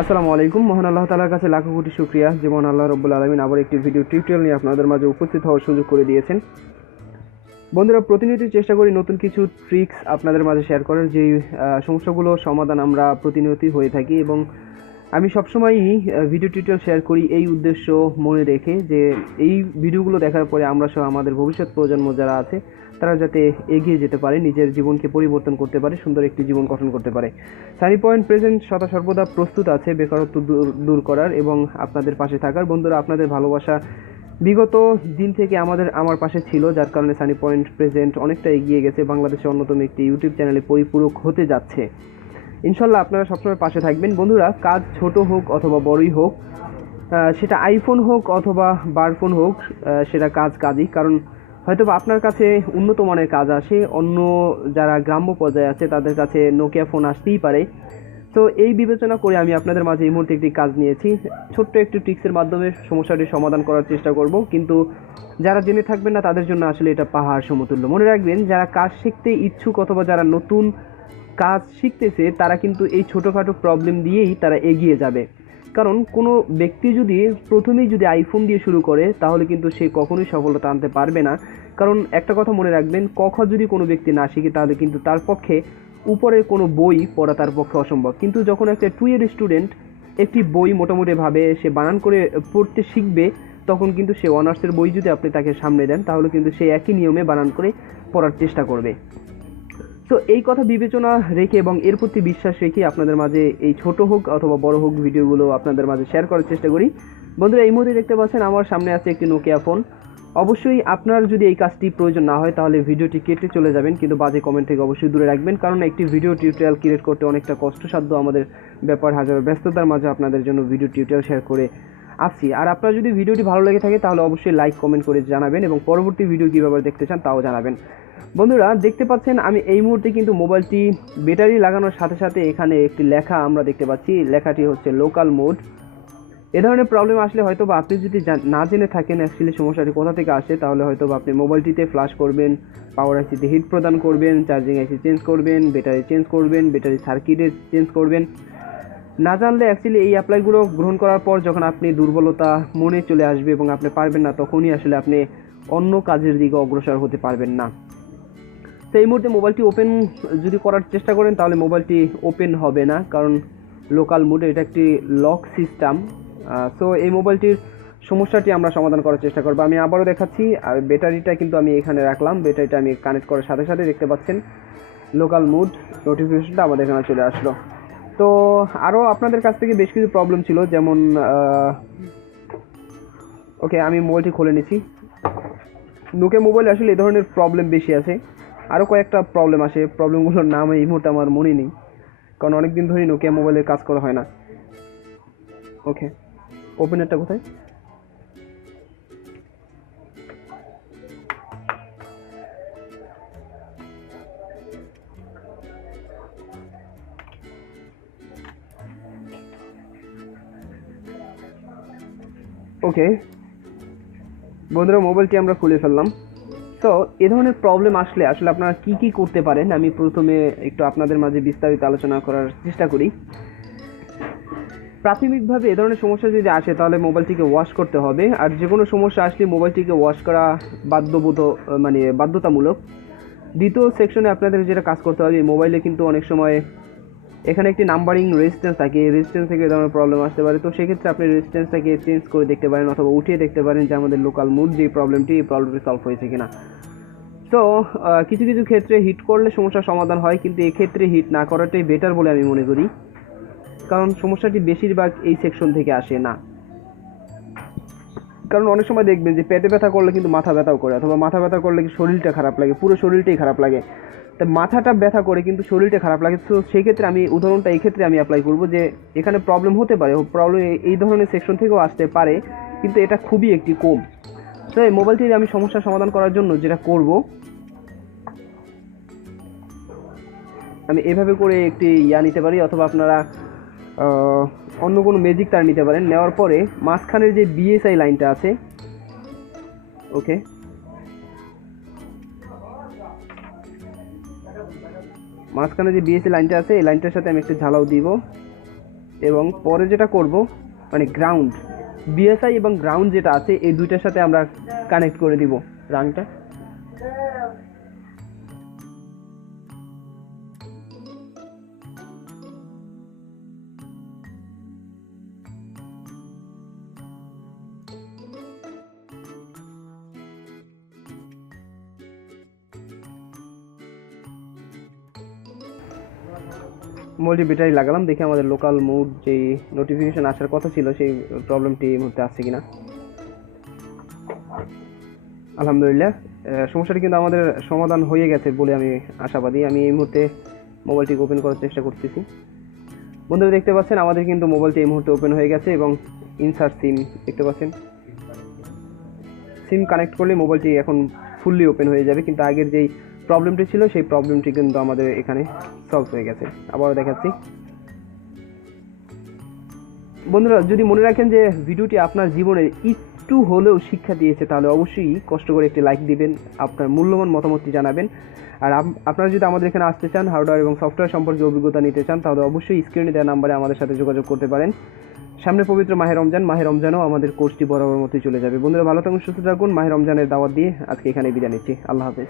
আসসালামু আলাইকুম। মহান আল্লাহ তালার কাছে লাখো কোটি শুক্রিয়া। যেমন আল্লাহ রব্বুল আলমিন আবার একটি ভিডিও টিউটোরিয়াল নিয়ে আপনাদের মাঝে উপস্থিত হওয়ার সুযোগ করে দিয়েছেন। বন্ধুরা প্রতিনিয়ত চেষ্টা করি নতুন কিছু ট্রিক্স আপনাদের মাঝে শেয়ার করার। যে সমস্যাগুলো সমাধান আমরা প্রতিনিয়তই হয়ে থাকি এবং আমি সবসময়ই ভিডিও টিউটোরিয়াল শেয়ার করি এই উদ্দেশ্য মনে রেখে যে, এই ভিডিওগুলো দেখার পরে আমরা সহ আমাদের ভবিষ্যৎ প্রজন্ম যারা আছে তারা যাতে এগিয়ে যেতে পারে, নিজের জীবনকে পরিবর্তন করতে পারে, সুন্দর একটি জীবন গঠন করতে পারে। সানি পয়েন্ট প্রেজেন্ট সদা সর্বদা প্রস্তুত আছে বেকারত্ব দূর- করার এবং আপনাদের পাশে থাকার। বন্ধুরা, আপনাদের ভালোবাসা বিগত দিন থেকে আমাদের, আমার পাশে ছিল, যার কারণে সানি পয়েন্ট প্রেজেন্ট অনেকটা এগিয়ে গেছে। বাংলাদেশের অন্যতম একটি ইউটিউব চ্যানেলে পরিপূরক হতে যাচ্ছে। ইনশাল্লাহ আপনারা সবসময় পাশে থাকবেন। বন্ধুরা, কাজ ছোট হোক অথবা বড়ই হোক সেটা আইফোন হোক অথবা বারফোন হোক সেটা কাজ কাজই। কারণ হয়তো আপনার কাছে উন্নত মানের কাজ আসে, অন্য যারা গ্রাম্য পর্যায়ে আছে তাদের কাছে নোকিয়া ফোন আসতেই পারে। তো এই বিবেচনা করে আমি আপনাদের মাঝে এই মুহূর্তে একটি কাজ নিয়েছি। ছোট্ট একটু ট্রিক্সের মাধ্যমে সমস্যাটি সমাধান করার চেষ্টা করব। কিন্তু যারা জেনে থাকবেন না, তাদের জন্য আসলে এটা পাহাড় সমতুল্য। মনে রাখবেন, যারা কাজ শিখতে ইচ্ছুক অথবা যারা নতুন কাজ শিখতেছে, তারা কিন্তু এই ছোটোখাটো প্রবলেম দিয়েই তারা এগিয়ে যাবে। কারণ কোনো ব্যক্তি যদি প্রথমেই যদি আইফোন দিয়ে শুরু করে, তাহলে কিন্তু সে কখনোই সফলতা আনতে পারবে না। কারণ একটা কথা মনে রাখবেন কখ যদি কোনো ব্যক্তি না শিখে, তাহলে কিন্তু তার পক্ষে উপরের কোনো বই পড়া তার পক্ষে অসম্ভব। কিন্তু যখন একটা টু ইয়ার স্টুডেন্ট একটি বই মোটামুটিভাবে সে বানান করে পড়তে শিখবে, তখন কিন্তু সে অনার্সের বই যদি আপনি তাকে সামনে দেন, তাহলে কিন্তু সে একই নিয়মে বানান করে পড়ার চেষ্টা করবে। তো এই কথা বিবেচনা রেখে এবং এর প্রতি বিশ্বাস রেখে আপনাদের মাঝে এই ছোট হোক অথবা বড় হোক ভিডিওগুলো আপনাদের মাঝে শেয়ার করার চেষ্টা করি। বন্ধুরা, এই মুহূর্তে দেখতে পাচ্ছেন আমার সামনে আছে একটি নোকিয়া ফোন অবশ্যই আপনার যদি এই কাজটি প্রয়োজন না হয়, তাহলে ভিডিওটি কেটে চলে যাবেন, কিন্তু বাজে কমেন্ট থেকে অবশ্যই দূরে রাখবেন, কারণ একটি ভিডিও টিউটোরিয়াল ক্রিয়েট করতে অনেকটা কষ্টসাধ্য আমাদের ব্যাপার, হাজার ব্যস্ততার মাঝে আপনাদের জন্য ভিডিও টিউটোরিয়াল শেয়ার করে আসছি আর আপনার যদি ভিডিওটি ভালো লেগে থাকে, তাহলে অবশ্যই লাইক কমেন্ট করে জানাবেন এবং পরবর্তী ভিডিও কীভাবে দেখতে চান, তাও জানাবেন। বন্ধুরা, দেখতে পাচ্ছেন, আমি এই মুহূর্তে কিন্তু মোবাইলটি ব্যাটারি লাগানোর সাথে সাথে এখানে একটি লেখা আমরা দেখতে পাচ্ছি। লেখাটি হচ্ছে লোকাল মোড এ ধরনের প্রবলেম আসলে হয়তো বা আপনি যদি না জেনে থাকেন অ্যাকচুয়ালি সমস্যাটি কোথা থেকে আসে, তাহলে হয়তো বা আপনি মোবাইলটিতে ফ্লাশ করবেন পাওয়ার আইসিতে হিট প্রদান করবেন চার্জিং আইসি চেঞ্জ করবেন ব্যাটারি চেঞ্জ করবেন ব্যাটারি সার্কিটে চেঞ্জ করবেন। না জানলে অ্যাকচুয়ালি এই অ্যাপ্লাইগুলো গ্রহণ করার পর যখন আপনি দুর্বলতা মনে চলে আসবে এবং আপনি পারবেন না, তখনই আসলে আপনি অন্য কাজের দিকে অগ্রসর হতে পারবেন না। এই মুহূর্তে মোবাইলটি ওপেন যদি করার চেষ্টা করেন, তাহলে মোবাইলটি ওপেন হবে না, কারণ লোকাল মুডে এটা একটি লক সিস্টেম সো এই মোবাইলটির সমস্যাটি আমরা সমাধান করার চেষ্টা করব। আমি আবারও দেখাচ্ছি, আর ব্যাটারিটা কিন্তু আমি এখানে রাখলাম ব্যাটারিটা আমি কানেক্ট করার সাথে সাথে দেখতে পাচ্ছেন লোকাল মুড নোটিফিকেশনটা আমাদের এখানে চলে আসলো। তো আরও আপনাদের কাছ থেকে বেশ কিছু প্রবলেম ছিল, যেমন ওকে আমি মোবাইলটি খুলে নিচ্ছি। নোকিয়া মোবাইল আসলে এই ধরনের প্রবলেম বেশি আছে। আরও কয়েকটা প্রবলেম আসে। প্রবলেমগুলোর নাম এই মুহূর্তে আমার মনে নেই। কারণ অনেক দিন ধরেই নোকিয়া মোবাইলের কাজ করা হয় না। ওকে ওপেনারটা কোথায়? ওকে বন্ধুরা মোবাইলটি আমরা খুলে ফেললাম। তো এ ধরনের প্রবলেম আসলে আসলে আপনারা কি কি করতে পারেন? আমি প্রথমে একটু আপনাদের মাঝে বিস্তারিত আলোচনা করার চেষ্টা করি। প্রাথমিকভাবে এ ধরনের সমস্যা যদি আসে, তাহলে মোবাইলটিকে ওয়াশ করতে হবে। আর যে কোনো সমস্যা আসলে মোবাইলটিকে ওয়াশ করা বাধ্যবোধ মানে বাধ্যতামূলক। দ্বিতীয় সেকশনে আপনাদের যেটা কাজ করতে হবে মোবাইলে কিন্তু অনেক সময় এখানে একটি নাম্বারিং রেজিস্ট্যান্স থাকে, এই রেজিস্ট্যান্স থেকে ধরনের প্রবলেম আসতে পারে। তো সেক্ষেত্রে আপনি রেজিস্ট্যান্সটাকে চেঞ্জ করে দেখতে পারেন অথবা উঠিয়ে দেখতে পারেন যে আমাদের লোকাল মুড যে প্রবলেমটি এই প্রবলেমটি সলভ হয়েছে কিনা। তো কিছু কিছু ক্ষেত্রে হিট করলে সমস্যার সমাধান হয়, কিন্তু এক্ষেত্রে হিট না করাটাই বেটার বলে আমি মনে করি। কারণ সমস্যাটি বেশিরভাগ এই সেকশন থেকে আসে না। কারণ অনেক সময় দেখবেন যে পেটে ব্যথা করলে কিন্তু মাথা ব্যথাও করে, অথবা মাথা ব্যথা করলে কি শরীরটা খারাপ লাগে, পুরো শরীরটাই খারাপ লাগে। তা মাথাটা ব্যথা করে কিন্তু শরীরটা খারাপ লাগে। তো সেই ক্ষেত্রে আমি উদাহরণটা এই ক্ষেত্রে আমি অ্যাপ্লাই করব যে এখানে প্রবলেম হতে পারে প্রবলেম এই ধরনের সেকশন থেকেও আসতে পারে, কিন্তু এটা খুবই একটি কম। তো এই মোবাইলটির আমি সমস্যার সমাধান করার জন্য যেটা করব, আমি এভাবে করে একটি ইয়া নিতে পারি, অথবা আপনারা অন্য কোনো ম্যাজিক তার নিতে পারেন। নেওয়ার পরে মাঝখানের যে বিএসআই লাইনটা আছে, ওকে। মাঝখানে যে বিএসসি লাইনটা আছে, এই লাইনটার সাথে আমি একটা ঝালাও দিব। এবং পরে যেটা করব মানে গ্রাউন্ড বিএসআই এবং গ্রাউন্ড যেটা আছে, এই দুইটার সাথে আমরা কানেক্ট করে দিব রানটা মোল্ডি ব্যাটারি লাগালাম, দেখি আমাদের লোকাল মুড যেই নোটিফিকেশন আসার কথা ছিল, সেই প্রবলেমটি এই মুহূর্তে আসছে কিনা। আলহামদুলিল্লাহ সমস্যাটি কিন্তু আমাদের সমাধান হয়ে গেছে বলে আমি আশাবাদী। আমি এই মুহূর্তে মোবাইলটি ওপেন করার চেষ্টা করতেছি। বন্ধুরা দেখতে পাচ্ছেন, আমাদের কিন্তু মোবাইলটি এই মুহূর্তে ওপেন হয়ে গেছে এবং ইনসার্ট সিম দেখতে পাচ্ছেন। সিম কানেক্ট করলে মোবাইলটি এখন ফুললি ওপেন হয়ে যাবে, কিন্তু আগের যেই প্রবলেমটি ছিল, সেই প্রবলেমটি কিন্তু আমাদের এখানে সলভ হয়ে গেছে। আবারও দেখাচ্ছি। বন্ধুরা, যদি মনে রাখেন যে ভিডিওটি আপনার জীবনে একটু হলেও শিক্ষা দিয়েছে, তাহলে অবশ্যই কষ্ট করে একটি লাইক দিবেন, আপনার মূল্যবান মতামতটি জানাবেন। আর আপ- আপনারা যদি আমাদের এখানে আসতে চান হার্ডওয়্যার এবং সফটওয়্যার সম্পর্কে অভিজ্ঞতা নিতে চান, তাহলে অবশ্যই স্ক্রিনে দেওয়া নাম্বারে আমাদের সাথে যোগাযোগ করতে পারেন। সামনে পবিত্র মাহে রমজান, মাহে রমজানও আমাদের কোর্সটি বরাবর মতোই চলে যাবে। বন্ধুরা, ভালো থাকুন, সুস্থ থাকুন। মাহে রমজানের দাওয়াত দিয়ে আজকে এখানে বিদায় নিচ্ছি। আল্লাহ হাফেজ।